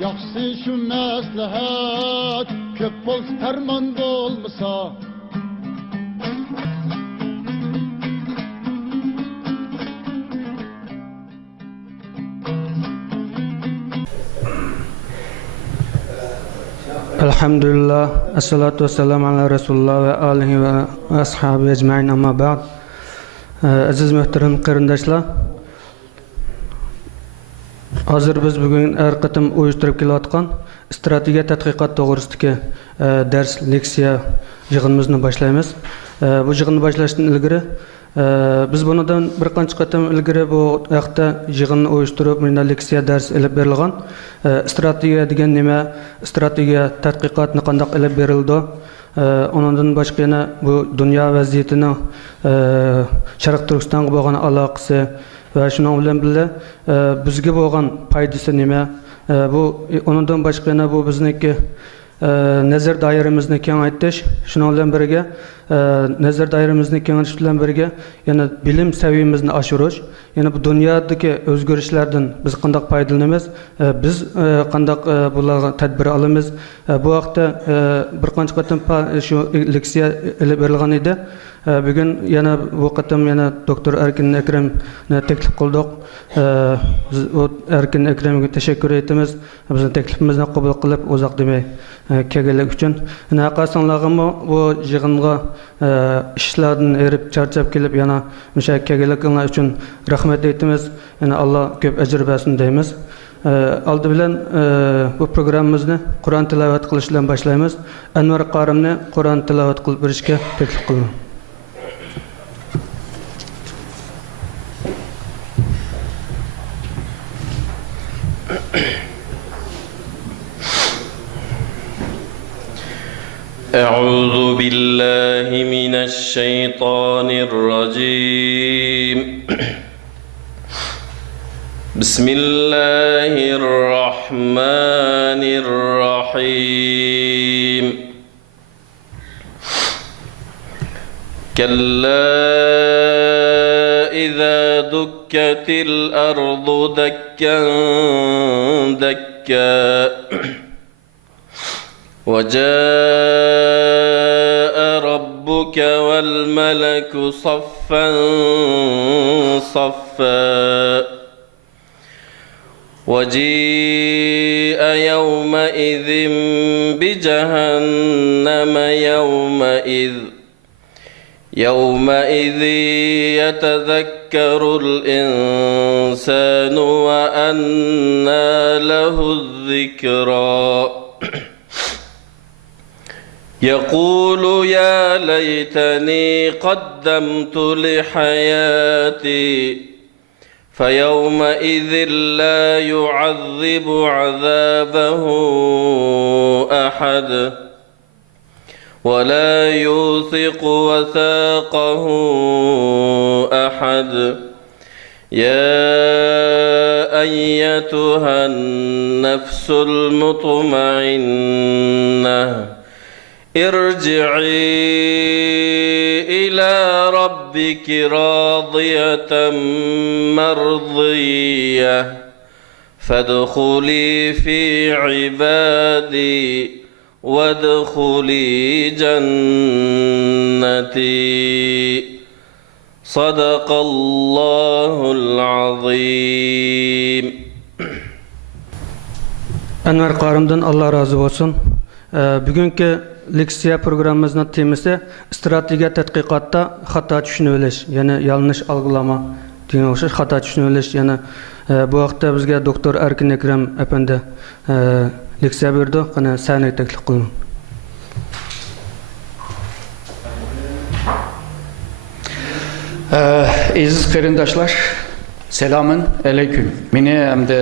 Yaxşı şu məsləhət, köp bolsa fərman olmasa. Elhamdülillah, esselatu vesselamu ala Resulullah ve alihi ve ashabi ecmain amma ba'd. Aziz muhterem qarindoshlar, hozir biz bugun har qatim uyushtirib kelayotgan strategiya tadqiqot to'g'risidagi dars leksiya yig'inimizni boshlaymiz. Bu yig'inni boshlashdan ilgari biz bundan bir qancha qatim ilgari bu haqda yig'inni uyushtirib, menda leksiya dars ilib berilgan. Strategiya degan nima, strategiya tadqiqotni qanday ilib berildi? Ondan boshqa yana bu dunyo vaziyatining Sharq Turkistonga bo'lgan aloqasi va shuning bilan birga bizga bo'lgan foydasi nima? Bu ondan boshqa yana bu bizniki nazar doiramizni kengaytirish, shuning bilan birga nazar doiramizni kengaytirish bilan birga yana bilim saviyamizni oshirish, yana bu dunyodagi o'zgarishlardan biz qanday foydalanamiz, biz qanday bularga tadbir olamiz. Bu vaqtda bir qancha qatim shu leksiya ilib berilgan edi. Bugün yana bu qatam yana doktor Erkin Ekremni taklif qildik. O Erkin Ekremga tashakkur etamiz. Bizning taklifimizni qabul qilib, uzoq demay kelganligi uchun. Naqasanlarga bu yig'inga ishlardan erib charchab kelib yana o'sha kelganligingiz uchun rahmat aytamiz. Yana Alloh ko'p ajr bersin deymiz. Aldı bilan bu programmamizni Qur'on tilovat qilish bilan boshlaymiz. Anvar Qorimni Qur'on tilovat qilib berishga taklif qilaman. أعوذ بالله من الشيطان الرجيم بسم الله الرحمن الرحيم كلا إذا دكت الأرض دكا دكا وجاء ربك والملك صفا صفا وجيء يومئذ بجهنم يومئذ يتذكر الإنسان وأنى له الذكرى يقول يا ليتني قدمت لحياتي فيومئذ لا يعذب عذابه أحد ولا يوثق وثاقه أحد يا أيتها النفس المطمئنة ارجعي إلى ربك راضية مرضية فادخلي في عبادي وادخلي جنتي صدق الله العظيم. Anvar Qorimdan Allah razı olsun. Bugünkü leksiya programmamızın temisi strategiya tadqiqotda xato tushunib olish, ya'ni yanlış algılama degan o'xshash xato tushunib olish. Yana bu vaqtda bizga doktor Erkin Ekrem efendi leksiya berdi. Qani sahnaga taklif qilaman. Aziz qarindoshlar, selamün aleyküm. Meni hamda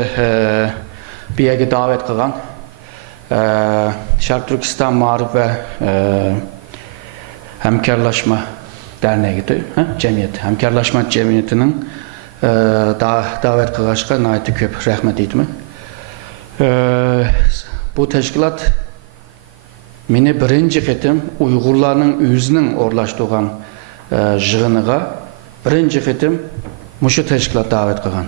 bu yerga davet qilgan Sharq Turkiston Ma'rif ve Hamkorlashma Derneği'dir, cemiyet. Hamkorlashma cemiyetinin davet qilishga nihoyatda ko'p rahmat aytaman. Bu tashkilot meni birinchi qatim Uyg'urlarning o'zining o'rlashtirgan yig'iniga birinchi qatim mushu tashkilot davet qilgan.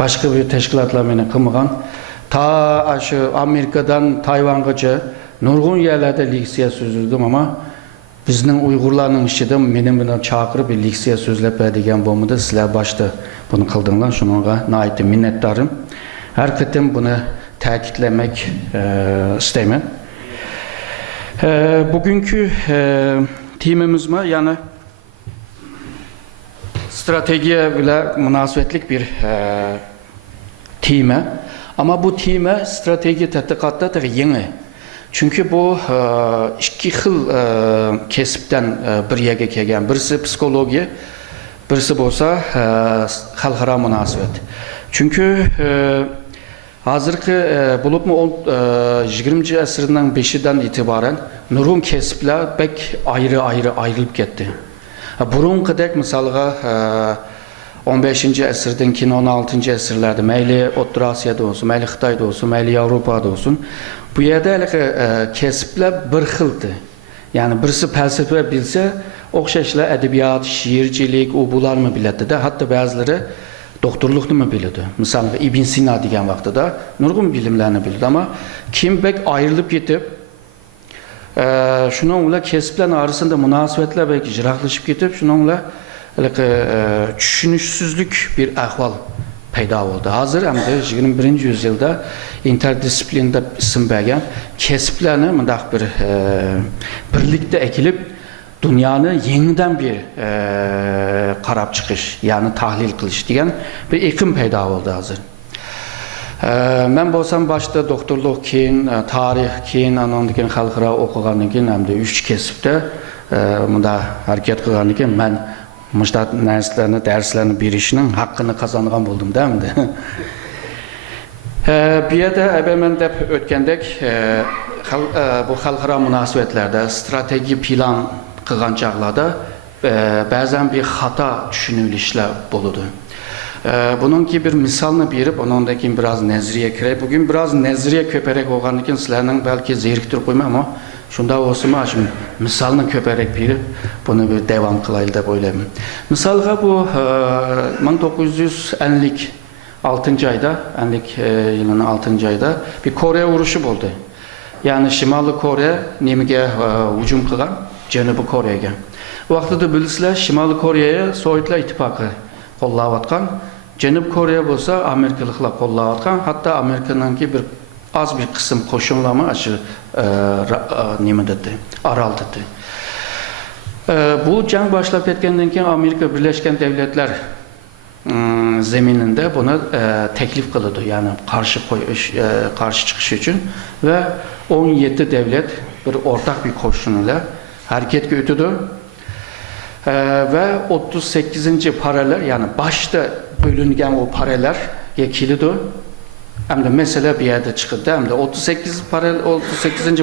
Boshqa bir tashkilotlar meni qilmagan. Ta şu Amerika'dan Tayvan'gacha nurgun yerlerde leksiya sözüldüm ama bizning Uyg'urlarning ishida meni bilan chaqirib bir leksiya so'zlab beradigan bo'lmadi. Sizlar boshda buni qildinglar. Shuningga nihoyat minnatdorim. Har qatim buni ta'kidlamak istayman. Bugünkü temamizma yani stratejiye bile münasebetlik bir tema. Ama bu tema strateji tədqiqatda da yeni. Çünkü bu iki xil kesipten bir yerga kelgan. Birisi psikologiya, birisi bo'lsa xalqaro munosabat. Çünkü hozirgi bo'libmi 20 asrning 5idan itibaren nurg'un kesipler bek ayrılıp ketdi. Burunqidek misalga 15. asrdan keyin 16. asrlarda mayli O'rta Osiyoda olsun, mayli Xitoyda olsun, mayli Yevropada olsun, bu yerda kesipler bir xildi. Yani birisi felsefe bilse, o'xshashlar edebiyat, şiircilik, bularni biladi-da, hatto ba'zilari doktorluqni mı biladi? Mesela İbn Sina degan vaqtida nurg'un bilimlarni bildi ama kim bek ayrılıp ketib, şunun bilan kesiplar arasında münasebetler belki jiroqlashib ketib, şunun bilan tushunishsizlik bir ahvol paydo bo'ldi. Hozir hamda 21. yüzyılda interdisiplin deb ism bergan kesiplarni mundaq bir birlikte ekilib dünyani yeniden bir qarab chiqish, yani tahlil qilish degan bir ekim paydo bo'ldi hozir. Men bo'lsam boshda doktorlik, keyin tarix, keyin anondan keyin xalqaro o'qigandan keyin hamda 3 kesibda bunda harakat qilgandan keyin men müştat narsalarni, darslarni berishning haqqini qozongan bo'ldim-da endi. Bu yerda men deb o'tgandek bu xalqaro munosabatlarda strateji plan qilgan chaqlarda ba'zan bir xato tushunilishlar bo'ladi. Bununki bir misalını berib, ondan keyin biraz nezriye kiray. Bugün biraz nezriye köperek olgandan keyin sizlarning belki zeriktirib qo'yman ama shunda olsunmi, shu misalni köperek berib, buni bir devam qilaylik deb o'ylayman. Misalga bu 1956 ayda, 50 yılının 6 ayda bir Kore uruşu bo'ldi. Yani Şimali Kore nemiga hücum qilgan, Janubiy Koreyaga. Bu vaqtida bilasizlar, Şimali Koreya Sovetlar ittifoqi qo'llayotgan, Janubiy Koreya bo'lsa Amerikaliklar qo'llayotgan, hatto Amerikaningki bir az bir qism qo'shinlarni shu nima dedi, Aral dedi. Bu jang boshlab ketgandan keyin Amerika Birleşken Devletler zemininde buna teklif qildi, yani karşı çıkış için ve 17 devlet bir ortak bir qo'shin ile hareketga o'tdi. Ve 38. paralel, yani başta bölüngen o paralel kilidi. Hem de mesele bir yerde çıktı. Hem de 38.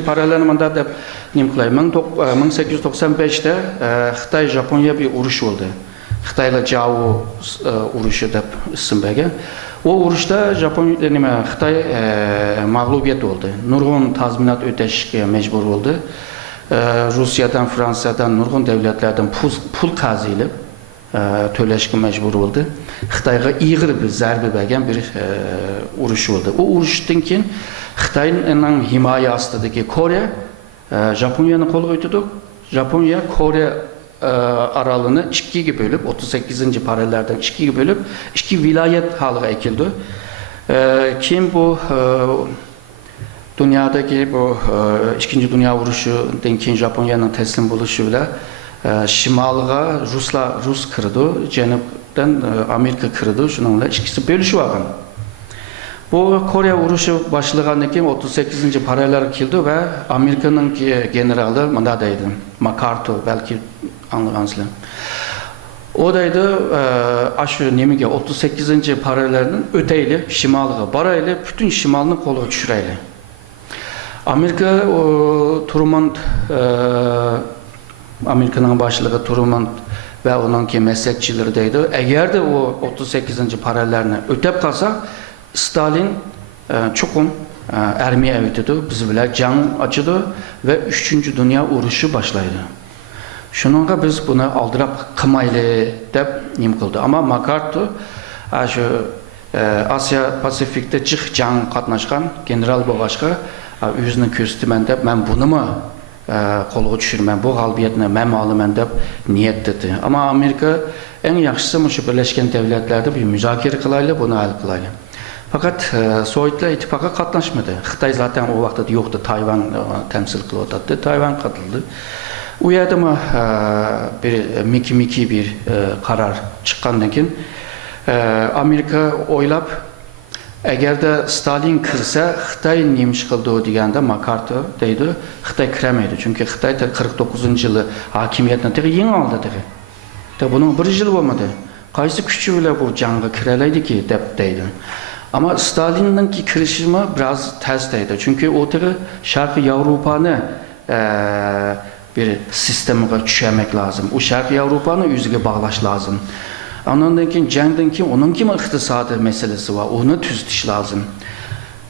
paralel manda deb nim qilay. 1895'te Xitoy Japonya bir urush oldu. Xitoylar Javu uruşu deb ism bergan. O uruşda Japonya nima Xitoy mag'lubiyat oldu. Nurg'un tazminot o'tashga mecbur oldu. Rusya'dan, Fransa'dan, nurg'un devletlerden pul qazilib to'lashga mecbur oldu. Xitoyga ig'ir bir zarba bergan bir urush oldu. O urushdan keyin Xitoyning himoya ostidagi Kore Japonyani qo'lga o'tdi. Japonya Kore aralığını ikiga bölüp 38. paralellerden ikiga bölüp iki vilayet haline ekildi. Kim bu dünyadaki bu 2. Dünya Uruşu'dan keyin Japonya'nın teslim buluşuyla şimalga Rus kırdı, Cenub'dan Amerika kırdı. Şununla ikisi bölüşü var. Bu Kore Uruşu başlığındaki 38. paralel kildi ve Amerika'nın generali mandadaydı. MacArthur belki anlayansınız. O daydı aşı nemiga 38. paralelinin öteyli şimalga barayla bütün şimalını kolu düşüreyli. Amerika Truman Amerika'nın başlığı Truman ve onunki meslekçilerideydi. Eğer de o 38. paralellerini ötep kalsa Stalin çokum ermiye evitidi. Biz bile can açıdı ve 3. Dünya Uruşu başlaydı. Şununla biz bunu aldırap kımaylı dep nim kıldı. Ama MacArthur şu Asiya Pasifik'te jiq jang qatnaşqan general bo'lg'achqa o'zini ko'rsataman deb, men bunimi qo'lga tushirman, bu g'alabiyatni men olaman deb niyat etdi. Ammo Amerika eng yaxshisi shu Birlashgan Davlatlarda bir muzokara qilaylik, buni hal qilaylik. Fakat Sovetlar ittifoqi qatnashmadi. Xitoy zaten o vaqtda yo'qdi, Tayvan temsil qilyotdi. Tayvan qatıldı. U yerda bir miki bir qarar chiqqandan keyin Amerika o'ylab, agarda Stalin kirsa, Xitoy nima ish qildi deganda MacArthur deydi, Xitoy kiramaydi. Chunki Xitoy 49-yili hokimiyatni yeng oldi dedi. Buning 1 yil bo'lmadi. Qaysi kuchi bilan bu jangga kiralaydi-ki deb deydi. Ama Stalin'nin kirişimi biraz tersteydi. Çünkü o tırı Şarkı Avrupa'nı bir sisteme düşürmek lazım. O Şarkı Avrupa'nı yüzüge bağlaş lazım. Ondan keyin jangdan keyin onun kim iqtisadi meselesi var. Onu tüzütiş lazım.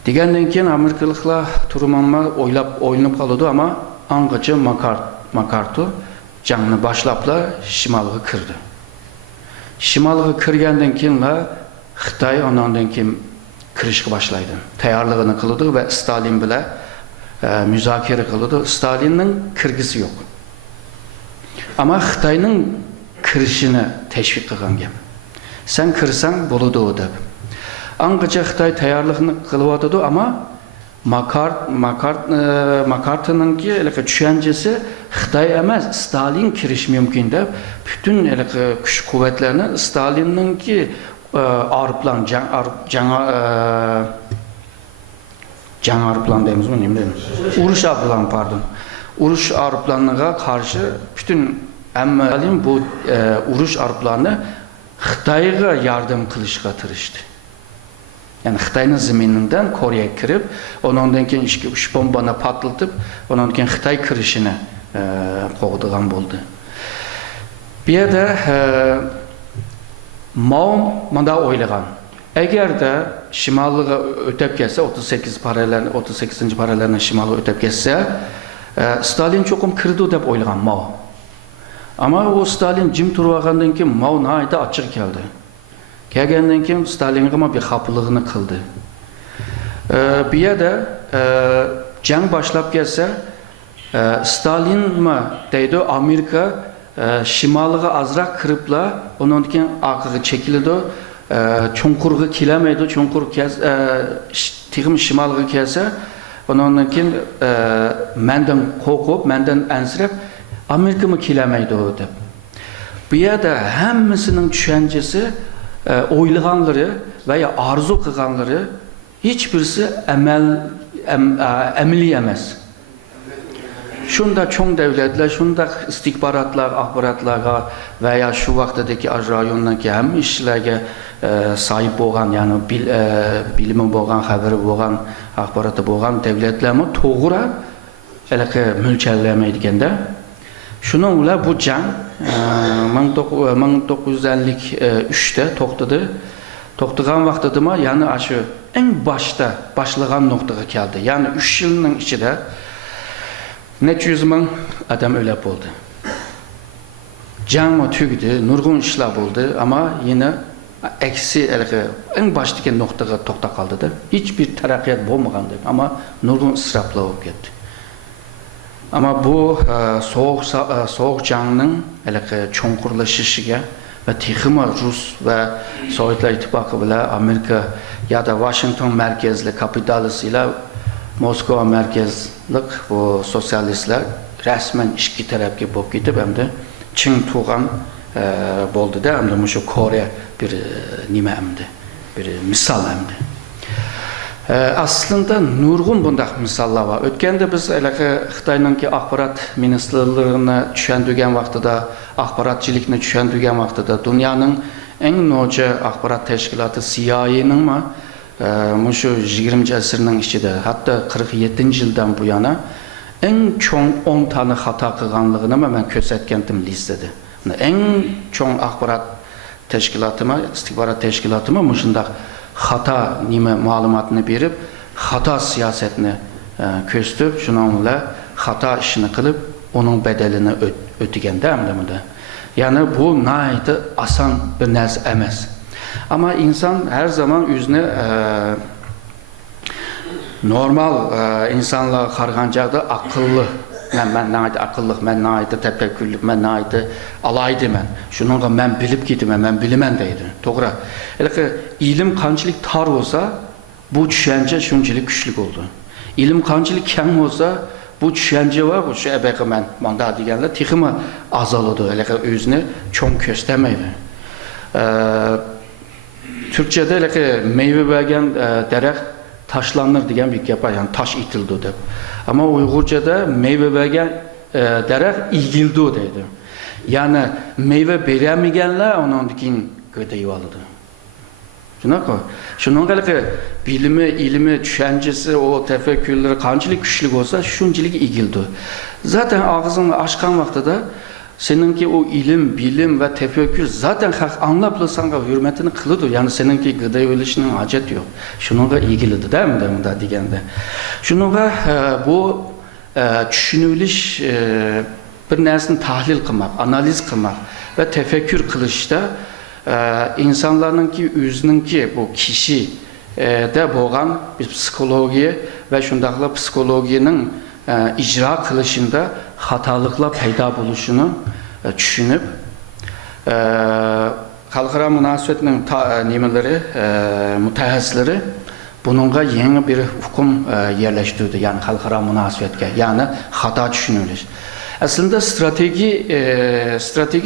Degenden keyin Amerikalıklar turmanma oynab qoladi ama angacha MacArthur jangni boshlabla shimolga kirdi. Shimolga kirgandan keyin Xitoy ondan keyin kirishga boshlaydi. Tayyorligini qiladi va Stalin bilan muzokara qiladi. Stalinning kirgisi yo'q. Ammo Xitoyning kirishini tashviq qilgan gap. Sen kirsang bo'ladi deb. Angacha Xitoy tayyorligini qilyotdi, ammo MacArthur'ningki tushunchasi Xitoy emas, Stalin kirish mumkin deb bütün kuch-quvvatlarni Stalinninki Arplan, Can Arplan deymiz mi? Uruş Arplan, pardon. Uruş Arplanıga karşı bütün Stalin bu Uruş Arplanı Xitoyga yardım qilishga tirishdi. Yani Xitoyning zemininden Koreyaga kirib, ondan keyin uch bombani patlatıp, ondan keyin Xitoy kirishini qo'g'digan bo'ldi. Bu yerda Mao manda o'ylagan. Agarda shimolga o'tib kelsa, 38 paralelni shimolga o'tib kelsa, Stalin cho'qim kirdi deb o'ylagan Mao. Ammo o Stalin jim turgandan keyin Mao nayda ochiq keldi. Kelgandan keyin Stalinga bir xafaligini qildi. Bu yerda jang boshlab kelsa, Stalin deydi, Amerika shimoliga azroq kiribla, ondan keyin orqaga chekiladi, chunqurga kelmaydi, chunqur tig'im shimoliga kelsa, ondan keyin mendan qo'rqib, mendan ansirab, Amerikama kelmaydi deb. Bu yerda hammasining tushunchasi, o'ylaganlari va ya arzu qilganlari hech birisi amaliy emas. Şunda çoğun devletler, şunda istihbaratlar, axbaratlarga veya şu vaqtdagi rayondagi ham ishlarga sahip bo'lgan, yani bilimi bo'lgan, xabari bo'lgan, axboroti bo'lgan devletlarni to'g'ri mo'ljallanmaydiganda, shuning bilan bu jang 1953'te to'xtadi. To'xtagan vaqtida, yani shu eng boshda boshlagan nuqtaga keldi. Yani 3 yilning ichida necha yuz ming adam o'lib bo'ldi. Jang tugdi, nurg'un ishlar bo'ldi, ammo yana eksi eng boshdagi nuqtaga to'xtab qoldi-da. Hech bir taraqqiyot bo'lmagandi, ammo nurg'un isroflar bo'lib ketdi. Ammo bu so'g'uq jangning cho'nqurlashishiga va texima Rus va Sovetlar ittifoqi bilan Amerika ya da Washington markazli kapitalistlar Moskva merkezlik bu sosyalistler resmen ikki tarafga bo'lib ketib, hamda Çin tuğan bo'ldi da, hamda shu Kore bir nima hamda bir misol hamda. Aslında nurg'un bundaq misollar var. O'tganda biz Xitoyningki axborot ministrligini tushuntirgan vaqtida, axborotchilikni tushuntirgan vaqtida dunyoning eng nocha axborot tashkiloti CIA'ning şu 20. asrning ichida, hatta 47-yildan bu yana eng cho'ng 10 tane xato qilganligini men ko'rsatgandim listada. Eng cho'ng axborot tashkilotimi, istihborot tashkilotimi shunday xato nima ma'lumotni berib, xato siyosatni ko'rsatib, shuning bilan xato ishni qilib, uning bedelini o'taganda hamda. Yani bu nihoyatda oson bir narsa emas. Ama insan her zaman yüzüne normal insanla qarğancaqda akıllı. Mən nə idi akıllıq, mən nə idi təfəkkürlük, mən nə idi alaydı mən. Şununla mən bilib gitməm, mən bilmən deydi. Doğru. Elə ki ilim qançılıq tar olsa, bu düşüncə şunçilik güclük oldu. İlim qançılıq kəm olsa, bu düşüncə var, bu şu əbəqə mən manda deyənlər teximi azaladı. Elə ki özünü çox göstərməydi. Türkçədə elə ki meyvə verən dərəx taşlanır deyən bir gəp var, yəni taş itildi deyib. Ama Uygurca'da meyve vergen dərəx ilgildi deydi. Yani meyve verəməyənlər onun dikin qıdayvalıdır. Şunun kadar ki bilimi, ilimi, düşüncesi, o tefekkürleri kancılık güçlük olsa şunçilik ilgildi. Zaten ağzını açkan vaxtda da seninki o ilim, bilim ve tefekkür zaten anlayıp sana hürmetini kılıdır. Yani seninki gıda ölüşünün acet yok. Şununla ilgilidir değil mi deminde diyende. Şununla bu düşünülüş bir nesini tahlil kılmak, analiz kılmak ve tefekkür kılışta insanlarınki özününki bu kişi de boğan bir psikoloji ve şundakla psikolojinin icra kılışında hatalıkla peyda buluşunu düşünüp halkara münasebetinin nimeleri, mütehassisleri bununla yeni bir hukum yerleştirdi. Yani halkara münasebetke, yani hata düşünülüş. Aslında strateji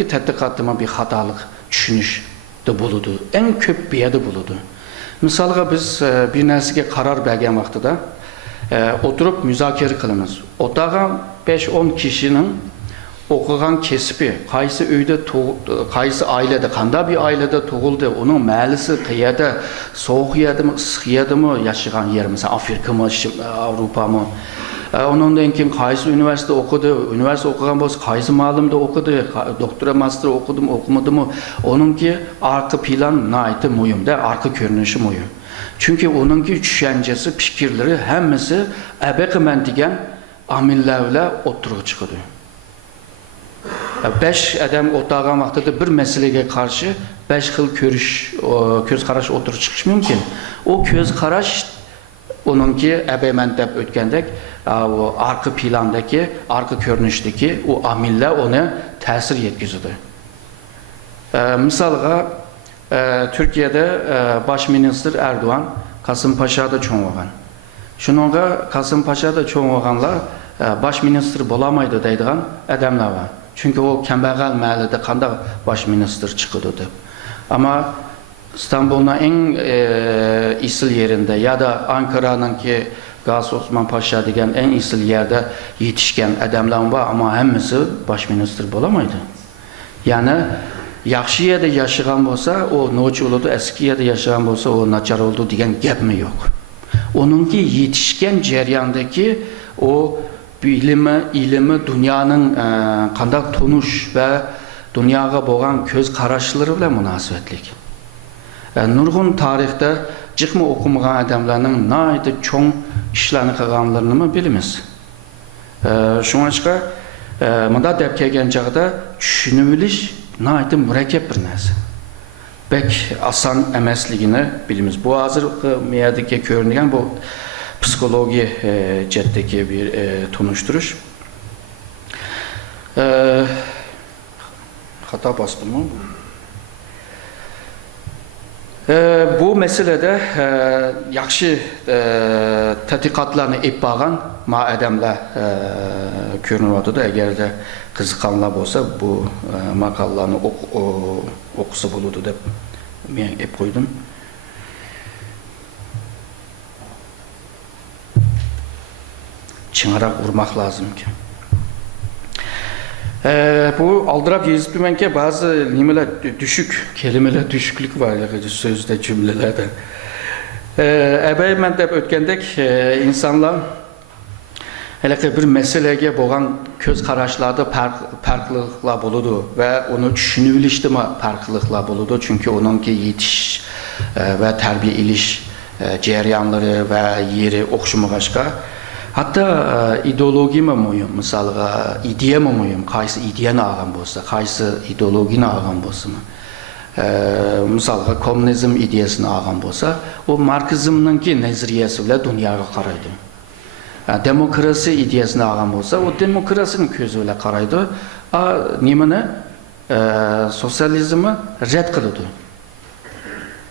tetkikatıma bir hatalık düşünüş de buludu. En köp bir yerde buludu. Misalga biz bir nesige karar vergen vaxtıda oturup müzakere kılınız. Otağa 5-10 kişinin okugan kesibi, kaysı öyde, kaysı ailede, kanda bir ailede doğuldu, onun məhəlisi, qiyada, soğuk yedi mi, ısıq yedi mi yaşayan yer, mesela Afrika mı, Avrupa mı? Onundan kim kaysı üniversite okudu, üniversite okugan bolsa kaysı malımda okudu, doktora master okudum, okumadı mı? Onunki arka plan naiti muyum da, arka görünüşü muyum? Çünkü onunki düşüncesi, fikirleri hemmisi əbəqi mən digən amillərlə oturuq çıxıdı. 5 adam otağa vaxtıda bir meseleye karşı 5 xil göz qaraş oturuq çıxış mümkün. O göz qaraş onunki əbəy dəb ötkəndək, o arka plandaki, arka görünüşdeki o amillər ona təsir yetkizidi. Misalға, Türkiye'de Başminister Erdoğan Kasımpaşa'da çoğun olgan. Şununla Kasımpaşa'da çoğun olganlar başminister bolamaydı deydiğen adamlar var. Çünkü o kembəğəl məhəllədə qanda başminister çıxıdı. Ama İstanbul'un en isil yerinde ya da Ankara'nın ki Gazi Osman Paşa degen en isil yerde yetişken adamlar var ama hemmisi başminister bolamaydı. Yani yaxşı yerdə yaşayan olsa o noç oldu, eski yerdə yaşayan olsa o naçar oldu degen gap mi yok. Onunki yetişken ceryandaki o bilimi, ilimi, dünyanın kandak tonuş ve dünyaya boğan göz qaraşları ile münasebetlik. Nurgun tarihte çıkma okumayan adamlarının naydı çoğun işlerini qılğanlarını mı bilimiz. Şuna çıka, mında dep kelgen çağda düşünülüş naydı mürekkep bir nəsə. Bek asan emesligini bilimiz. Bu hazır meyadaki görünüyen bu psikoloji cetteki bir tonuşturuş. Hata bastım mı? Bu meselede yaxşı tədqiqatlarını ep bağan adamlar görünüyordu da eğer de kızıqanlar olsa bu makallarını okusu buludu da ben ep koydum. Çınarak vurmak lazım ki. Bu aldırap yazıp ki bazı nimeler düşük, kelimeler düşüklük var sözde, cümlelerde. Əbəy mən də ötkəndək insanlar hele ki bir meseleye boğan göz qaraşlarda farklılıklar buludu ve onu düşünülüşdə farklılıklar buludu. Çünkü onunki yetiş ve terbiye iliş ceryanları ve yeri oxşumu başka. Hatta ideoloji mi muyum, misalға ideya mı muyum, kaysı ideyani ağam bolsa, kaysı ideologini ağam bolsa mı? Misalga kommunizm ideyasini algan bolsa, o marksizmninki nazariyasi bilan dunyoga qaraydi. Demokrasi ideyasini algan bolsa, o demokrasinin ko'zi bilan qaraydi. Nimani sotsializmni rad qiladi.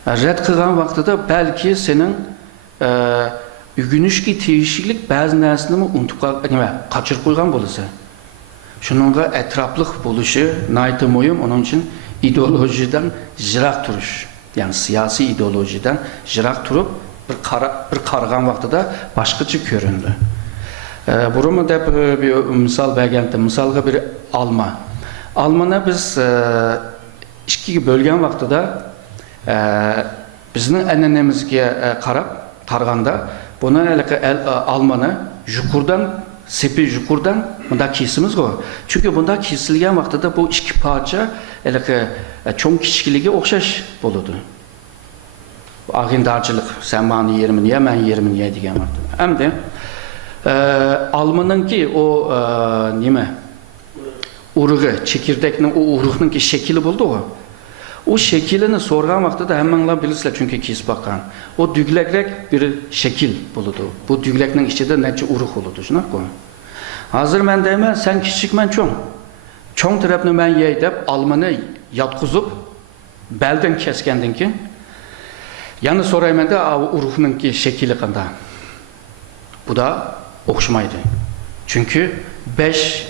Rad qilgan vaqtida balki sening ügünüşki tegishlik ba'zi narsani unutib qochirib qo'ygan bo'lsa, shuningga atrofliq bo'lishi nayta muhim. Onun için ideolojiyadan jiroq turish, ya'ni siyosiy ideolojiyadan jiroq turib bir qaragan vaqtida boshqacha ko'rindi. Burun deb bir misol bergandim. Misolga bir alma. Almani biz ikkiga bo'lgan vaqtida bizning an'anamizga qarab qaraganda buni almani yuqurdan sepi yuqurdan bunda kesimiz go. Çünkü bunda kesilgan vaqtida bu ikki parcha cho'ng kichikligiga o'xshash bo'ladi. Ag'indarchilik, sen bani yerimni ye, men yerimni ye degan vaqtda. Hamda almanınki o nima? Urug'i, chekirdekning o urug'ninki shakli bo'ldi o. O şekilini sorgan vaqtida hammanglar bilasizlar, çünkü kesib baqqan. O düglekrek bir şekil bo'ladi. Bu düglekning ichida necha urug' bo'ladi, shunaqa. Hozir men deyman, sen kichik, men cho'ng. Cho'ng tarafni men yey deb almani yotqizib, beldan kesgandan keyin yana so'raymanda, urug'ninki shakli qanday? Bu da o'xshamaydi. Çünkü 5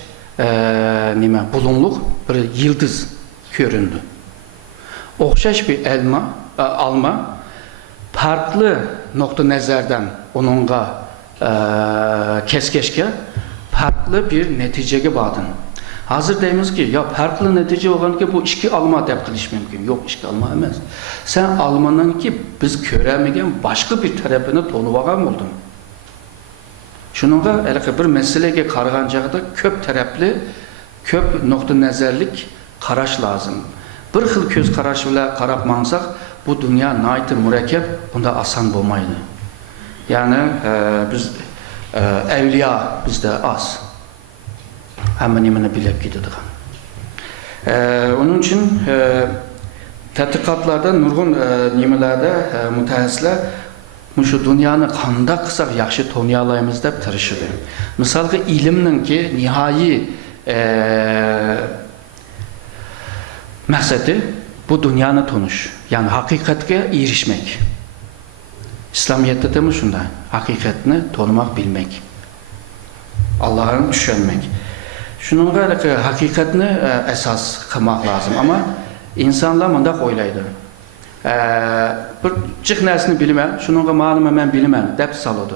bulunluq bir yıldız göründü. O'xshash bir alma farklı nokta nazardan onunla keskeşke farklı bir neticeye bağladın. Hazır deyimiz ki ya farklı netice olan ki bu iki alma deb qilish mümkün. Yok, iki alma emas. Sen almanın ki biz göremegen başka bir tarafını tonuvagan oldun. Şununla bir meseleye qaragan chaqda köp taraflı, köp nokta nazarlik qarash lazım. Bir xil ko'z qarash bilan qarab mangsak, bu dünya naytı murakkab, bunda asan bo'lmaydi. Yani biz evliya bizde az. Hamma nimani bilib ketadi. Onun için tadqiqotlarda nurg'un nimalarda mutaxassislar shu dunyoni qanday qilsak yaxshi toniy olamiz deb tirishadi. Misolga ilmninki nihoyiy maqsadi bu dünyani tonish, yani haqiqatga erishmek. İslamiyet'te de mi şunda? Hakikatini tanımak, bilmek. Allah'ın düşünmek. Şunun ki hakikatini esas kılmak lazım. Ama insanlar mındak oylaydı. Bir çık nersini bilmem, şunun ki malum ben bilmem, dep saladı.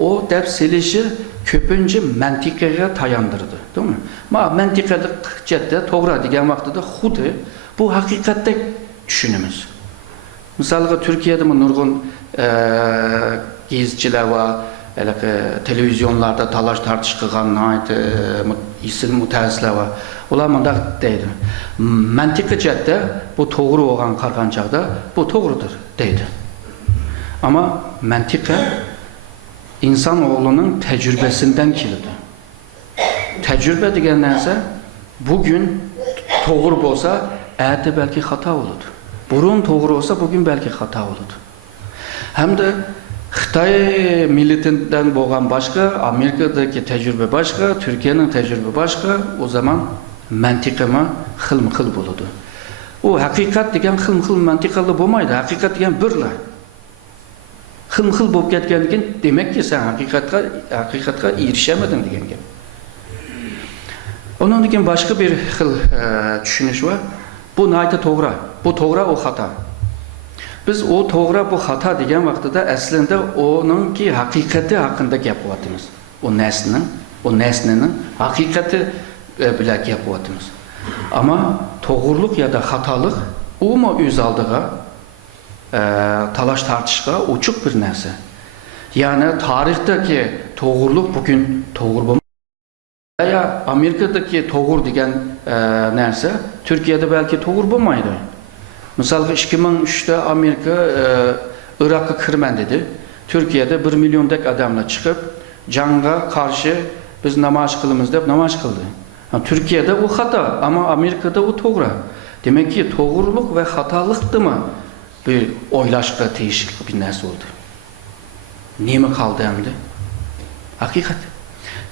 O dep selişi köpünce mentikaya tayandırdı. Değil mi? Ma mentikalık cedde, toğra diyen vaxtıda hudu bu hakikatte düşünümüz. Mesela Türkiye'de mi nurgun geziciler var, televizyonlarda talaş tartış qilgan isim mutaxassislar var. Ular mındak deydi. Mantiqi jihatda bu to'g'ri bo'lgan qargan chaqda bu to'g'ridir deydi. Ama mantiqa insan oğlunun tecrübesinden kilidi. Tecrübe degan narsa bugün to'g'ri bo'lsa, erta belki hata olur. Burun to'g'ri olsa bugün belki hata olur. Hem de Xitay milletinden bo'lgan başka, Amerika'daki tecrübe başka, Türkiye'nin tecrübe başka, o zaman mantiqama xilma-xil bo'ladi. O haqiqat degan xilma-xil mantiqalı bo'lmaydi. Haqiqat degan birla. Xilma-xil bo'lib ketgandan keyin demak ki sen haqiqatga erişemedin degan gap. Onun için başka bir xil düşünüş var. Bu nayta to'g'ri. Bu to'g'ri, o hata. Biz o to'g'ri bu hata degan vaqtida aslında onun ki haqiqati haqida gapiryapmiz. O nesnenin haqiqati bilan gapiryapmiz. Ama to'g'rilik ya da xatolik u mu o'z oldiga talash tartishga ochiq bir narsa. Yani tarixdagi to'g'rilik bugün to'g'ri bo'lmaydi. Ya Amerika'daki to'g'ri degan narsa Türkiye'de belki to'g'ri bo'lmaydi. Mesela 2003'te Amerika Irak'a kirmen dedi. Türkiye'de 1 milyondaki adamla çıkıp canga karşı biz namaz kılımız deyip namaz kıldı. Türkiye'de o hata ama Amerika'da o doğru. Demek ki doğruluk ve hatalıktı mı bir oylaşqa değişiklik bir narsa oldu. Nemi kaldı hem de? Hakikat.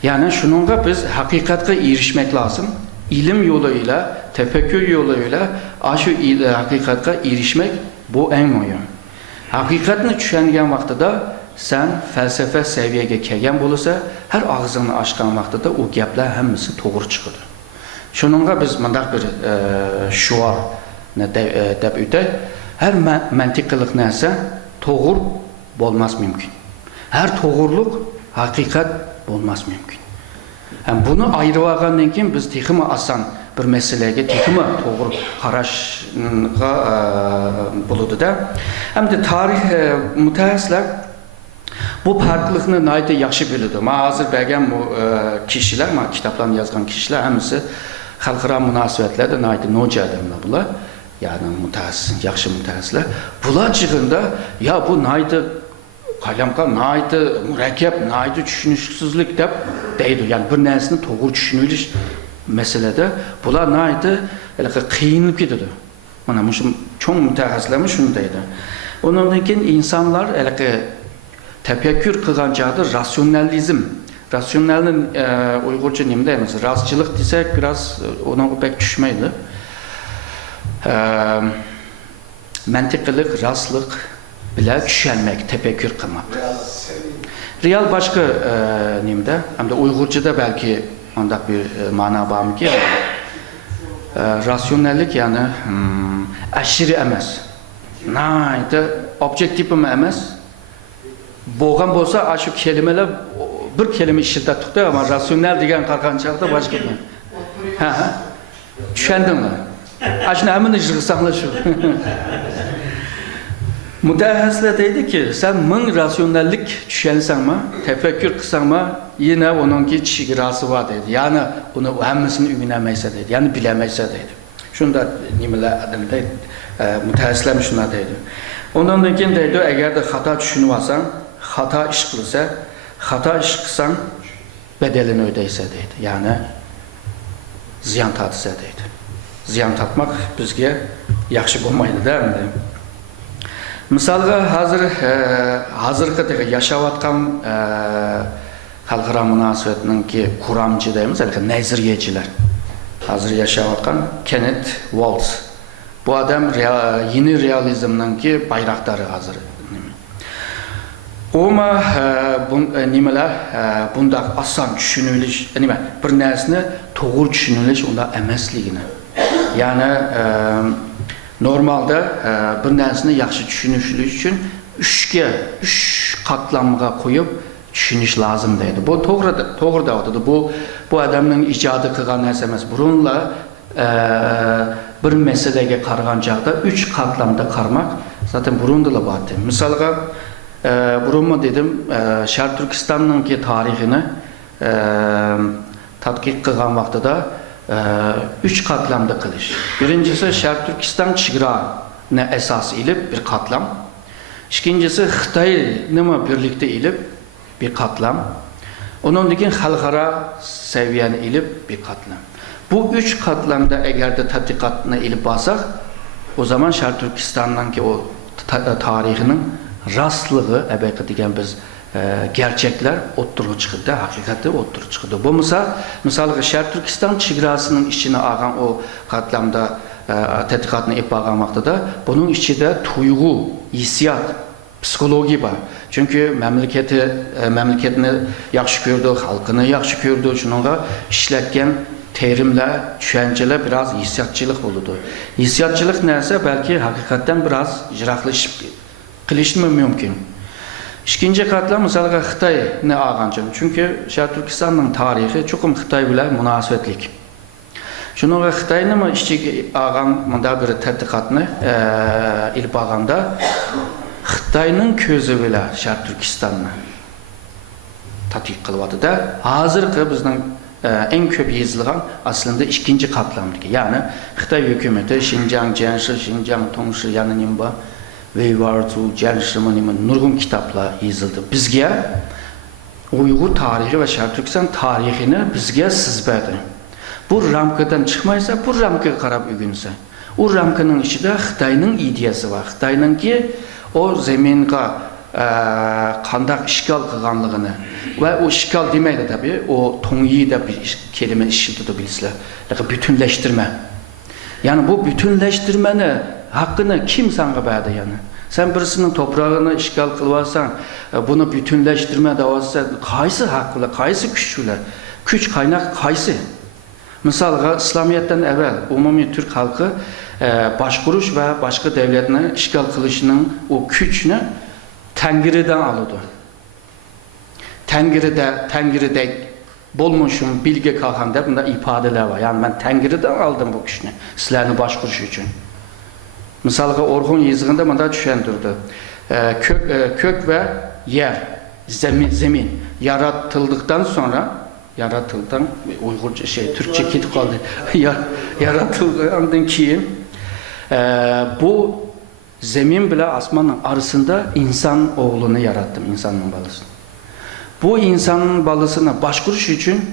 Yani şununla biz hakikatga erişmek lazım. İlim yoluyla, tefekkür yoluyla aşı hakikatga erişmek bu en mühim. Hakikatni tushungan vaqtida sen felsefe seviyege kelgan bo'lsa, her ağzını açkan vaqtida o gaplar hammasi to'g'ri chiqadi. Shuningga biz mundaq bir shuar deb o'tay. Her mantiqliq narsa to'g'ri bo'lmas mümkün. Her to'g'riliq hakikat bo'lmas mümkün. Yani bunu ayırıp algandan keyin biz texmi asan bir meselege texmi to'g'ri qarashga bo'ladi da. Hem de tarix mutaxassislar bu farklılıkni nayda yaxshi biladi. Ma hozir bergan bu kişiler, ma kitaplarni yazgan kişiler hammasi xalqaro munosabatlarda nayda noja adamlar bular. Yani mutaxassis, yaxshi mutaxassislar. Bular jig'inda ya bu nayda qalamqa nayda murakkab, nayda tushunishsizlik deb deydi. Yani bir narsani to'g'ri tushunilish meselede bular nayda qiynalib ketadi. Mana shu cho'ng mutaxassislar shuni deydi. Ondan keyin insanlar tefekkür qilgan chog'da rasyonalizm, rasyonalni Uyg'urcha nima deymiz? Rastchilik desak biraz ona pek tushmaydi. Mantiqlik, rastlik bilan tushunmak, tefekkür qilmak. Real başka nimde? Hem de Uygurca'da belki onda bir mana barmiki. Rasyonellik yani aşırı emas. Nayda objektifim emas. Boğan bolsa aşı kelimeler bir kelime işletettikte ama rasyonel degan qarqan chaqda başka bir. Ha. Tushundingmi? Aşını amini yig'sanglar shu. Mutaxassislar deydi ki sen ming rasyonellik tushunsanmi, tefekkür qilsanmi, yine onunki chegarasi bor deydi. Yani uni hammasini o'rganmaysa deydi. Yani bilamaysa deydi. Shunda nimalar adamda mutaxassislar shuna deydi. Ondan keyin deydi agar de xato tushunib olsang, xato ish qilsa, xato ish qilsang bedelini ödeyse deydi. Yani ziyan tortsa deydi. Ziyan tortmak bizga yaxshi bo'lmaydi da. Misalga hozirgi yaşayotgan xalqaro munosabatninki kuramchi deymiz, nazariyachilar. Hozir yaşayotgan Kenneth Waltz. Bu adam yeni realizmninki bayroqdori hozir. Oma nimalar bunda oson tushunilish, nima bir narsani to'g'ri tushunilish unda emasligini. Yani normalde bir narsani yaxshi tushunishlik uchun 3 qatlamga qo'yib tushunish lozim deydi. Bu to'g'ri deydi. Bu adamning ijodi qilgan narsa emas. Burunla bir meselege qaragan chaqda 3 qatlamda qarmak zaten burunda da bor. Misalga burunma dedim Sharq Turkistonning tarixini tadqiq qilgan vaqtida 3 katlamda qilish. Birincisi Sharq Turkiston chegarasini esas ilib bir katlam. İkincisi Xitoy nima birlikte ilib bir katlam. Ondan keyin xalqaro seviyani ilib bir katlam. Bu 3 katlamda eğer de tadqiqotni ilib borsak, o zaman Sharq Turkistonninki o tarixinin rastlığı elbette degan biz gerçekler o'ttirib chiqdi, haqiqati o'ttirib chiqdi. Bu misal Sharq Turkiston chegarasining içine olgan o katlamda tadqiqotni olib borgan vaqtida bunun içinde tuyg'u, hissiyat, psixologiya bor. Çünkü memleketni yaxshi ko'rdi, xalqini yaxshi ko'rdi, shunga ishlatgan terimler, tushunchalar biraz hissiyatchilik bo'ladi. Hissiyatchilik narsa belki haqiqatdan biraz yiroqlashib qilishmi mümkün. İkinci katlam misalga Xitoyni olgancha. Çünkü Sharq Turkistonning tarixi cho'qim Xitoy bilan munosabatlik. Shunga Xitoyni ichiga olgan munda bir tadqiqotni ilib olganda Xitoyning ko'zi bilan Sharq Turkistonni tadqiq qilyapti-da. Hozirgi bizning en ko'p yozilgan aslında ikinci katlamdaki. Yani Xitoy hukumati Xinjiang, Jiangxi, Xinjiang, Tongshi yani nimba Veyvarzu, Celşim'in nurgun kitaplar yazıldı. Bizge Uygur tarihi ve Sharq Turkiston tarihini bizge sizberdi. bu ramkadan çıkmaysa, bu ramkaya qarab ögünsə. O ramkanın içində Xitayning ideyası var. Xitayninki o zeminga qandaq işgal qılğanlığını və o işgal deməklə tabii o tongyi da bir kelime işletiyor bilisizler. Bütünleştirme. Yani bu bütünleştirmeni hakkını kim sana verdi yani? Sen birisinin toprağını işgal kılvarsan, bunu bütünleştirme davası kaysı hakkıyla, kaysı güçlüler, güç kaynak kaysı? Mesela İslamiyet'ten evvel umumi Türk halkı başkuruş ve başka devletine işgal kılışının o güçünü Tengri'den alıyordu. Tengri'de bolmuşum bilge kalkanda bunda ifadeler var. Yani ben Tengri'den aldım bu güçünü. Sizlerini başkuruş için. Mesela Orhun yazığında bana düşündürdü. Kök ve yer, zemin yaratıldıktan sonra Uygurca Türkçe kitap kaldı. Yaratıldığından ki bu zemin bile asmanın arasında insan oğlunu yarattım, insanın balısını. Bu insanın balısına başkuruş için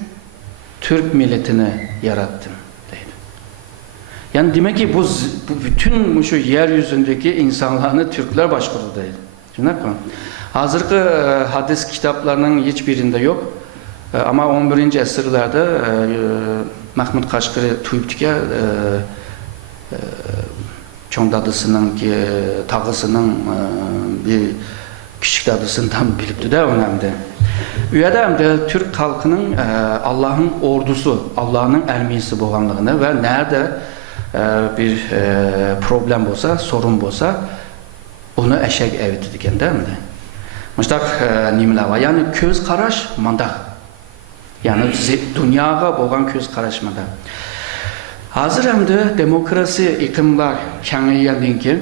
Türk milletini yarattım. Deydi. Yani demek ki bu bütün şu yeryüzündeki insanlarını Türkler başkurdu deydi. Şimdi hazırki hadis kitaplarının hiçbirinde yok. Ama 11. asırlarda Mahmud Kaşgari Tuyuptik'e çoğun dadısının ki tağısının bir küçük dadısından bilipti de önemli. Üyede hem de Türk halkının Allah'ın ordusu, Allah'ın elmisi boğanlığını ve nerede bir problem olsa, sorun olsa onu eşek evitidiken değil mi? Müştak nimler var. Yani köz karaş mandak. Yani dünyaya boğan köz karaşmada. Hazır hem de demokrasi iklimler kengayandın ki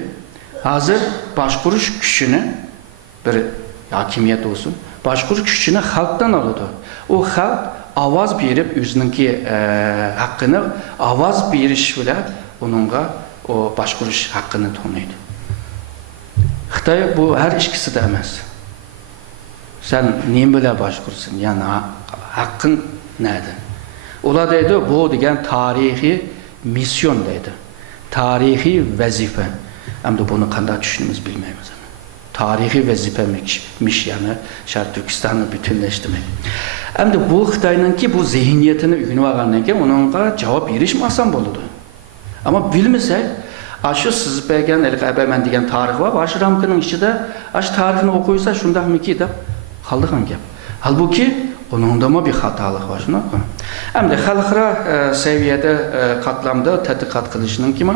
hazır başkuruş güçünü bir hakimiyet olsun. Başkuruş güçünü halktan alıyordu. O halk avaz verip özününki hakkını avaz veriş bile onunla o başkuruş hakkını tanıyordu. Xitay bu her işkisi de emez. Sen niye böyle başkursun? Yani hakkın nerede? Ola deydi bu degen tarihi misyon deydi. Tarihi vazife. Hem de bunu qanday düşünümüz bilmeyimiz. Tarihi vazipemiş yani Şarkı Türkistan'ı bütünleştirmek. Hem de bu Xitay'nın ki bu zihniyetini ügünü varandan ki onunla cevap verişim asan boludu. Ama bilmesek aşı siz belgen elqəbə degen tarih var. Aşı ramkının içinde aşı tarihini okuysa şundan mı ki de kaldıqan gap. Halbuki onunda mı bir hatalık var şuna? Hem de xalqara seviyede katlamda tədqiqat qilishinin kimi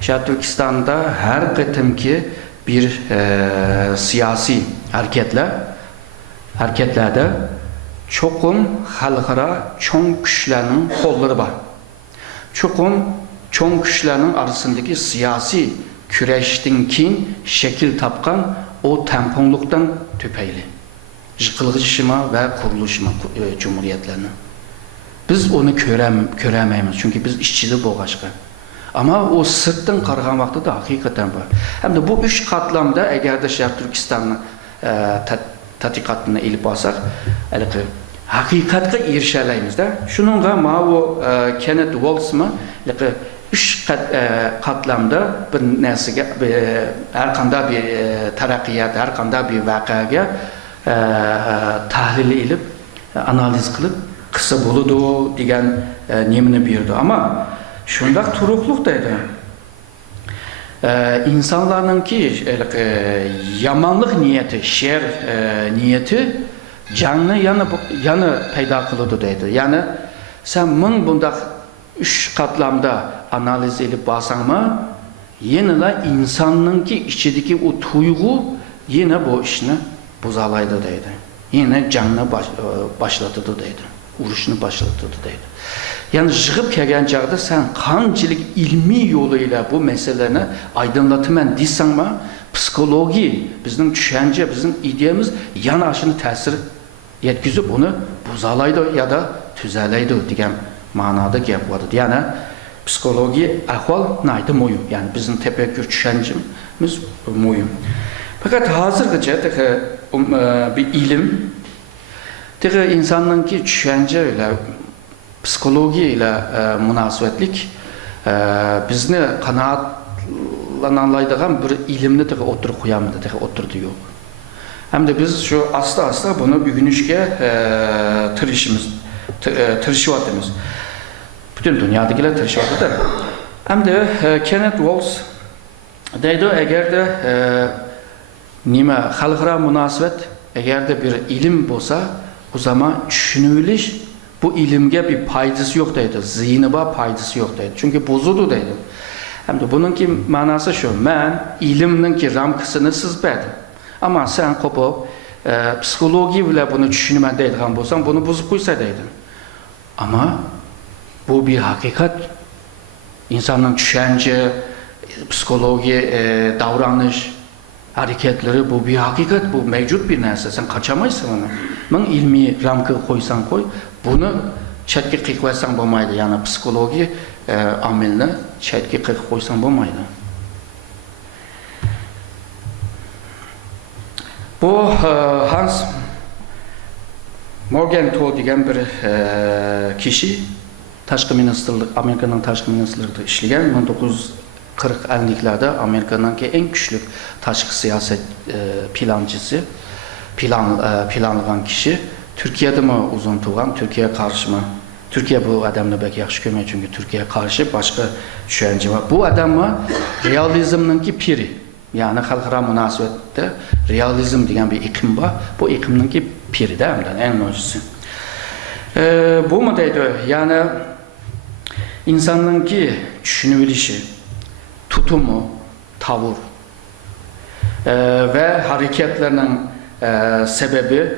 Şarkı Türkistan'da her qetimki bir siyasi hareketlerde çoğun xalqara çoğun güçlerinin kolları var. Çoğun güçlerinin arasındaki siyasi küreştinkin şekil tapkan o temponluktan tüpeyli. Yıkılışıma ve kuruluşuma cumhuriyetlerine. Biz onu göremeyiz çünkü biz işçilik boğaçka. Ama o sırttan qarğan vaxtı da hakikaten var. Hem de bu üç katlamda eğer de Şərq Türkistan'ın tədqiqatını elib alsaq, hakikatga erişələyimiz də. Şununla o Kenneth Waltz mı üç katlamda bir nəsəgə, hər qanda bir tərəqqiyat, hər qanda bir vəqəyə tahlil edib, analiz qılıb, qısa buludu, degen nemini birdi. Ama şundaq turuqluq deydi. İnsanların ki yamanlıq niyeti, şer niyeti canlı yanı peyda kılıdı deydi. Yani sen min bundaq üç katlamda analiz edip basan mı yine insanın ki içindeki o tuygu yine bu işini bozalaydı deydi. Yine canlı başlatıdı deydi. Uruşunu başlatıdı deydi. Yani jığıp kelgen çağda sen kancılık ilmi yoluyla bu meselelerini aydınlatımən deysən mi, psikoloji, bizim düşünce, bizim ideyemiz yan aşını təsir yetkizip onu bozalaydı ya da tüzələydi degen manada gap vardı. Yani psikoloji ahval naydı moyum. Yani bizim tefekkür düşüncemiz moyum. Fakat hazırgıca bir ilim insanın ki düşünce öyle psikologiya ile münasebetlik bizni qanaatlananlaydigan bir ilimni o'tirib qo'yamiz, o'tirdi yo'q. Hamda biz şu asta bunu öğrenishga tirishayapmiz. Bütün dünyadagilar tirishayapti. Hamda Kenneth Walls deydi, agarda nima xalqaro munosabat agarda bir ilim bo'lsa, o zaman tushunilish bu ilimga bir foydasi yo'q deydi, ziyni bor, foydasi yo'q deydi. Chunki bozuldi deydi. Hamda buningki ma'nosi shu, men ilimninki ramkasini sizbadim. Ama sen qo'pib psixologiya bilan buni tushunaman deydigan bo'lsang, buni buzib qo'ysa deydi. Ama bu bir haqiqat. İnsanın düşünce, psikoloji, davranış, hareketleri bu bir hakikat, bu mevcut bir narsa. Sen kaçamazsın onu. Ben ilmi ramkı koysan koy, bunu chetga qilib qo'ysan bo'lmaydi. Yani psikoloji amilni chetga qilib qo'ysan bo'lmaydi. Bu Hans Morgenthau degan bir kişi Tashqi ministerlik, Amerikanın tashqi ministerligida ishlagan 1940-50'lerde Amerikanınki en güçlü tashqi siyaset plancısı, planlagan kişi. Türkiye'de mi uzun turgan, Türkiye'ye karşı mı? Türkiye bu adamını belki yaxshi ko'rmaydi, çünkü Türkiye'ye karşı başka düşünce var. Bu adam mı realizmninki piri. Yani xalqaro munosabatda realizm degan bir iqlim var. Bu iqlimninki piri de en öncesi. Bu mu deydi? Yani insanınki düşünülüşü, tutumu, tavır ve hareketlerinin sebebi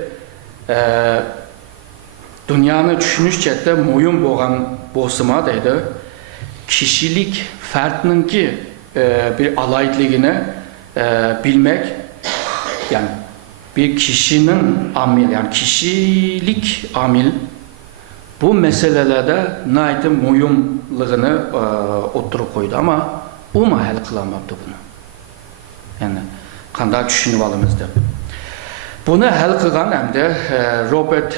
dünyanı düşünüşçede moyun boğan bozma deydi. Kişilik fertninki bir alaytligini bilmek, yani bir kişinin amil, yani kişilik amil bu meselelerde naytı moyumluğunu oturup koydu ama o mu hal kılamadı bunu? Yani qanday düşünüp alımızda. Bunu hal kılgan hem de Robert